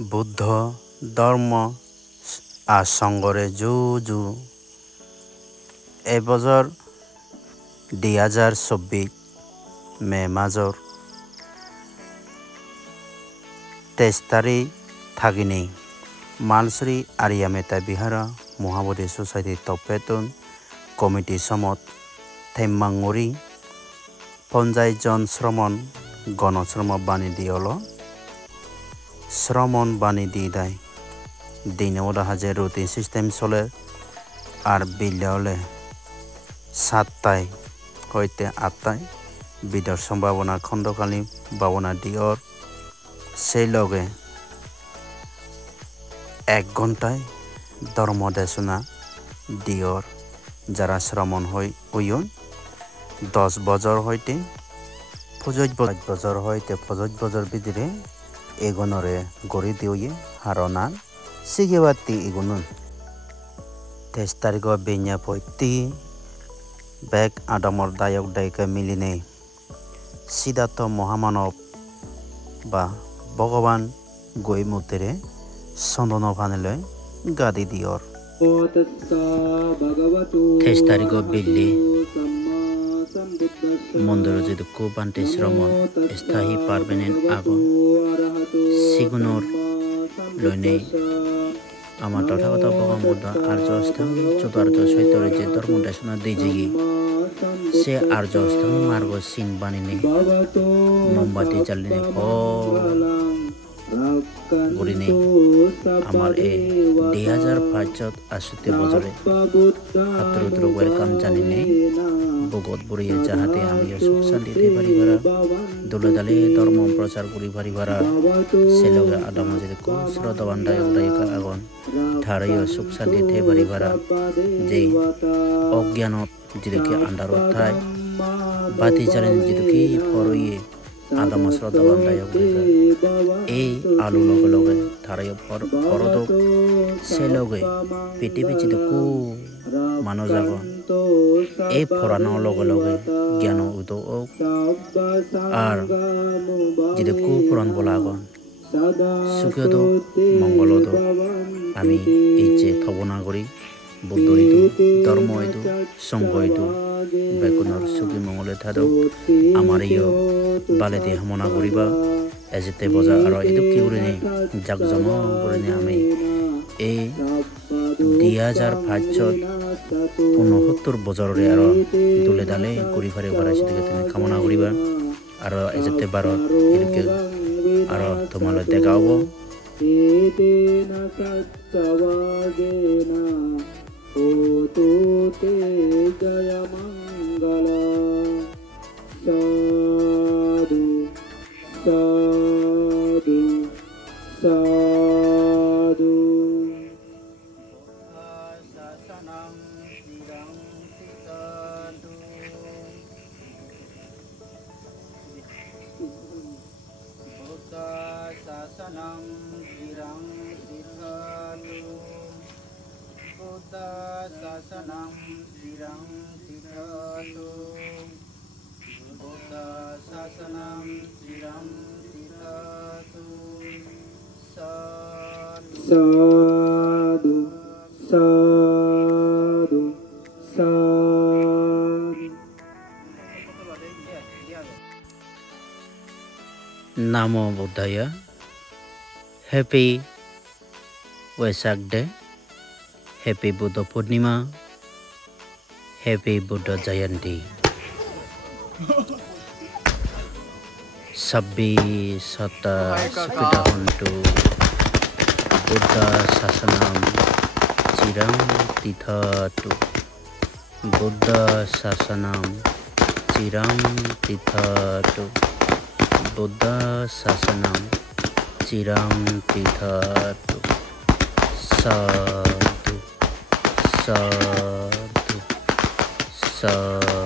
বুদ্ধ ধৰ্ম সংঘৰে যুঁজু এবছৰ 2024 মে মাহৰ 23 তাৰিখ থাকিনি মালশ্ৰী আৰিয়া মেটা বিহাৰা মহাবোধি ছ'চাইটি তপেতন কমিটি সমত থেম্মাঙৰি পঞ্চায়তজন শ্ৰমণ গণশ্ৰম বাণী দিয়ল শ্রমণ বাণী দি দেয় দিনে ওরা হাজার রুটিন সিস্টেম চলে আর বিলে হলে 7টায় হইতে 8টায় বিদর সম্ভাবনা খণ্ডকালীন ভাবনা দিয়র সেই লগে 1 ঘন্টায় ধর্মদেশনা দিয়র যারা শ্রমণ হই উয়ন 10 বছর হইতে 5 বছর হইতে 5 বছর ভিতরে এগোনরে গড়ি দিওয়ে হারনা সিগেবাতি এগুনুন 23 তারিখ বেঞ্জা পয়তি ব্যাগ আদমর দায়ক দায়িকা মিলিনে সিদ্ধার্থ মহামানব বা ভগবান গৈমুতেরে চন্দন ফানেলে গাদি দিয়র 23 তারিখ বিল্লি মন্দির যদি কুপান্তে শ্রমণ স্থায়ী পারমানেন্ট আগন সিগুনর লইনে আমার তথাগত ভগবত আর্য অস্থান চতুর্থ সৈতরে যে ধর্মদেশনা দিজিগি সে আর্য অস্থান মার্গ সিন বানিনে মোমবাতি জ্বালিনে গড়িনে আমার এই 2065 বছরে হাতরুদ্র ওয়েলকাম জানিনে বগত বড়িয়ে যাহাতে আমি সুখ শান্তিতে পারিবারা দলে দলে ধর্ম প্রচার করি পারিবারা সে লগে আদম যদি কো শ্রদ্ধাবান দায়ক দায়িকা আগন ঠারীয় সুখ শান্তিতে পারিবারা যে অজ্ঞানত যেদিকে আন্ডারত থাই বাতি জ্বালিনে যেদিকে ফরইয়ে আদম শ্রদ্ধাবান দায়ক এই আলু লগে লগে ঠারীয় ফরদক সে লগে পৃথিবী যদি কো মানুষ আগন এই ফরানোর লগে লগে জ্ঞান উদক আর যদি কুপুরাণ বলা আগন সুখদ মঙ্গলদ আমি এই যে থবনা করি বুদ্ধ হইতো ধর্ম হইতো সংঘ হইতো বেকুণর সুখী মঙ্গলে থাদক আমার ইয় বালে দিয়ে হামনা করিবা এজেতে বজা আর এদু কি করে নেই জাকজম করে নেই আমি এই 2065 বছরে আর দলে দালে করি ফারে বাড়াইছে থেকে তুমি কামনা করিবা আর এজেতে বারো এদিকে আর তোমার দেখা হব সাধু সাধু সাধু Sasanam Sirang Tirhatu Buddha Sasanam Sirang Tirhatu Buddha Sasanam Sirang Tirhatu Sadhu Sadhu Sadhu Namo Buddhaya Happy Vesak Day, Happy Buddha Purnima, Happy Buddha Jayanti. Sabbi Sata Sepeda Hontu Buddha Sasanam Cirang Tithatu Buddha Sasanam Cirang Tithatu Buddha Sasanam Cirang Tithatu Sadhu Sadhu Sadhu